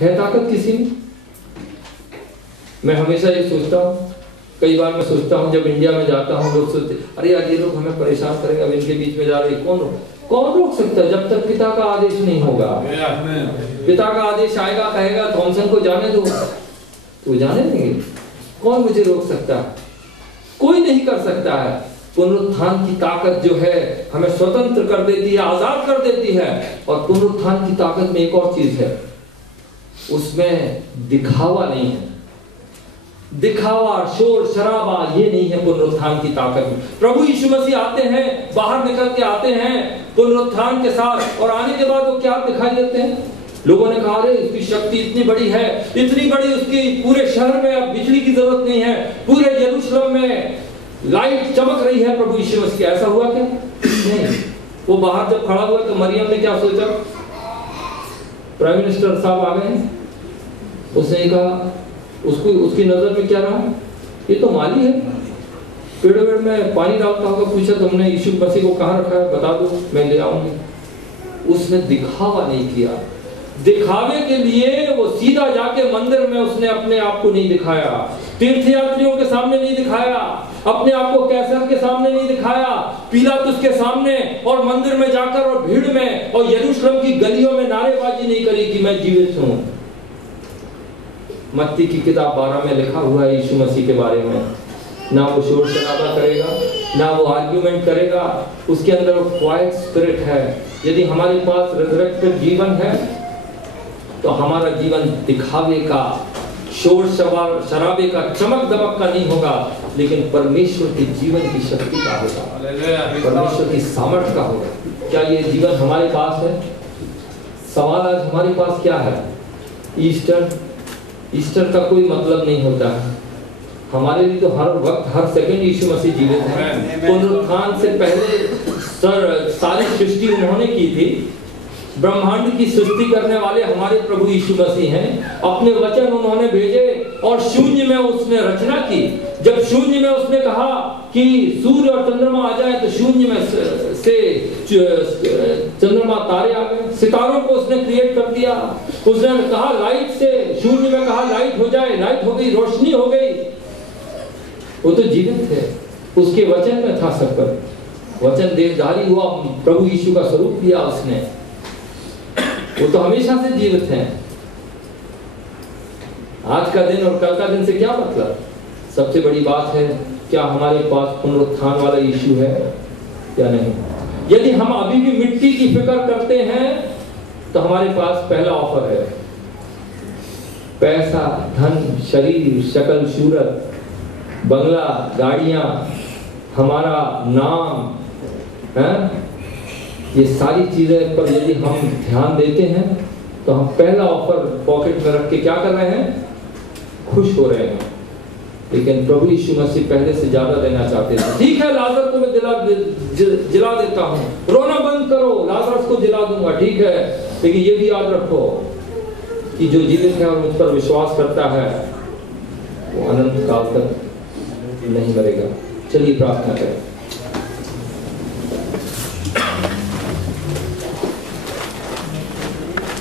है ताकत किसी में? मैं हमेशा ये सोचता हूँ, कई बार मैं सोचता हूँ जब इंडिया में जाता हूँ, लोग सोचते अरे यार ये लोग हमें परेशान करेंगे, अब इनके बीच में जा रहे कौन रोक सकता है जब तक पिता का आदेश नहीं होगा। पिता का आदेश आएगा, कहेगा थॉमसन को जाने दो, तो जाने देंगे। कौन मुझे रोक सकता है? कोई नहीं कर सकता है। पुनरुत्थान की ताकत जो है हमें स्वतंत्र कर देती है, आजाद कर देती है। और पुनरुत्थान की ताकत में एक और चीज है, उसमें दिखावा नहीं है। दिखावा, शोर शराबा ये नहीं है पुनरुत्थान की ताकत में। प्रभु यीशु मसीह आते हैं, बाहर निकल के आते हैं पुनरुत्थान के साथ, और आने के बाद वो क्या दिखाई देते हैं? लोगों ने कहा अरे उसकी शक्ति इतनी बड़ी है, इतनी बड़ी, उसकी पूरे शहर में अब बिजली की जरूरत नहीं है, पूरे यरूशलेम में लाइट चमक रही है प्रभु यीशु मसीह। ऐसा हुआ क्या? नहीं। वो बाहर जब खड़ा हुआ तो मरियम ने क्या सोचा? प्राइम मिनिस्टर साहब आ गए, उसने कहा, उसकी नजर में क्या रहा? ये तो माली है, पेड़ में पानी डालता होगा। पूछा तुमने यीशु मसीह को कहाँ रखा है, बता दो मैं ले आऊंगी। उसने दिखावा नहीं किया। दिखावे के लिए वो सीधा जाके मंदिर में उसने अपने आप को नहीं दिखाया, तीर्थयात्रियों के सामने नहीं दिखाया, अपने आप को कैसर के सामने नहीं दिखाया, पिलातुस के सामने और मंदिर में जाकर और भीड़ में और यरूशलेम की गलियों में नारेबाजी नहीं करी कि मैं जीवित हूं। मत्ती की किताब 12 में लिखा हुआ है यीशु मसीह के बारे में, ना वो शोर शराबा करेगा, ना वो आर्ग्यूमेंट करेगा, उसके अंदर वो क्वाइट स्पिरिट है। यदि हमारे पास रिजरेक्टेड जीवन है तो हमारा जीवन दिखावे का, शोर शराबे का, चमक दमक का नहीं होगा, लेकिन परमेश्वर के जीवन की शक्ति का होगा, परमेश्वर की सामर्थ्य का होगा। क्या ये जीवन हमारे पास है? सवाल आज हमारे पास क्या है? ईस्टर का कोई मतलब नहीं होता है हमारे लिए, तो हर वक्त हर सेकंड यीशु मसीह जीवित है। पुनरुत्थान से पहले सारी सृष्टि उन्होंने की थी। ब्रह्मांड की सृष्टि करने वाले हमारे प्रभु यीशु मसीह हैं। अपने वचन उन्होंने भेजे और शून्य में उसने रचना की। जब शून्य में उसने कहा कि सूर्य और चंद्रमा आ जाए, तो शून्य में से चंद्रमा तारे आ गए, सितारों को उसने क्रिएट कर दिया। उसने कहा लाइट से, शून्य में कहा लाइट हो जाए, लाइट हो गई, रोशनी हो गई। वो तो जीवित है, उसके वचन में था सब पर। वचन देहधारी हुआ, प्रभु यीशु का स्वरूप लिया उसने। वो तो हमेशा से जीवित हैं। आज का दिन और कल का दिन से क्या मतलब? सबसे बड़ी बात है क्या हमारे पास पुनरुत्थान वाला यीशु है या नहीं। यदि हम अभी भी मिट्टी की फिक्र करते हैं तो हमारे पास पहला ऑफर है, पैसा, धन, शरीर, शक्ल सूरत, बंगला, गाड़ियां, हमारा नाम है, ये सारी चीजें पर यदि हम ध्यान देते हैं तो हम पहला ऑफर पॉकेट में रख के क्या कर रहे हैं? खुश हो रहे हैं। लेकिन प्रभु यीशु मसीह पहले से ज्यादा देना चाहते थे। ठीक है, लाजर को मैं जिला देता हूँ, रोना बंद करो, लाजर को जिला दूंगा, ठीक है, लेकिन ये भी याद रखो कि जो जीवित है और मुझ पर विश्वास करता है वो अनंत काल तक नहीं मरेगा। चलिए प्रार्थना करें।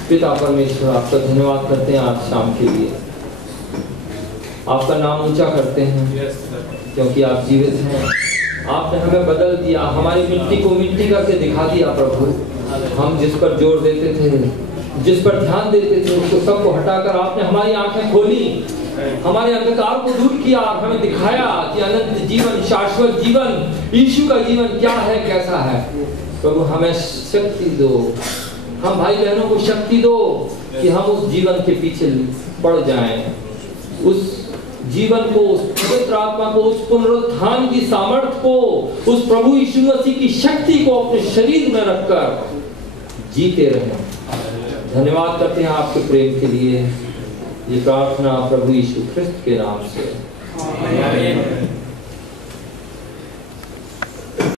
पिता परमेश्वर, आपका धन्यवाद करते हैं आज शाम के लिए, आपका नाम ऊंचा करते हैं क्योंकि आप जीवित हैं। आपने हमें बदल दिया, हमारी मिट्टी को मिट्टी करके दिखा दिया प्रभु। हम जिस पर जोर देते थे, जिस पर ध्यान देते थे, उसको सबको हटाकर आपने हमारी आंखें खोली, हमारे अंधकार को दूर किया और हमें दिखाया कि अनंत जीवन, शाश्वत जीवन, यीशु का जीवन क्या है, कैसा है। प्रभु हमें शक्ति दो, हम भाई बहनों को शक्ति दो कि हम उस जीवन के पीछे पड़ जाएं, उस जीवन को, उस पवित्र आत्मा को, उस पुनरुत्थान की सामर्थ्य को, उस प्रभु यीशु मसीह की शक्ति को अपने शरीर में रखकर जीते रहें। धन्यवाद करते हैं आपके प्रेम के लिए। ये प्रार्थना प्रभु यीशु ख्रिस्त के नाम से।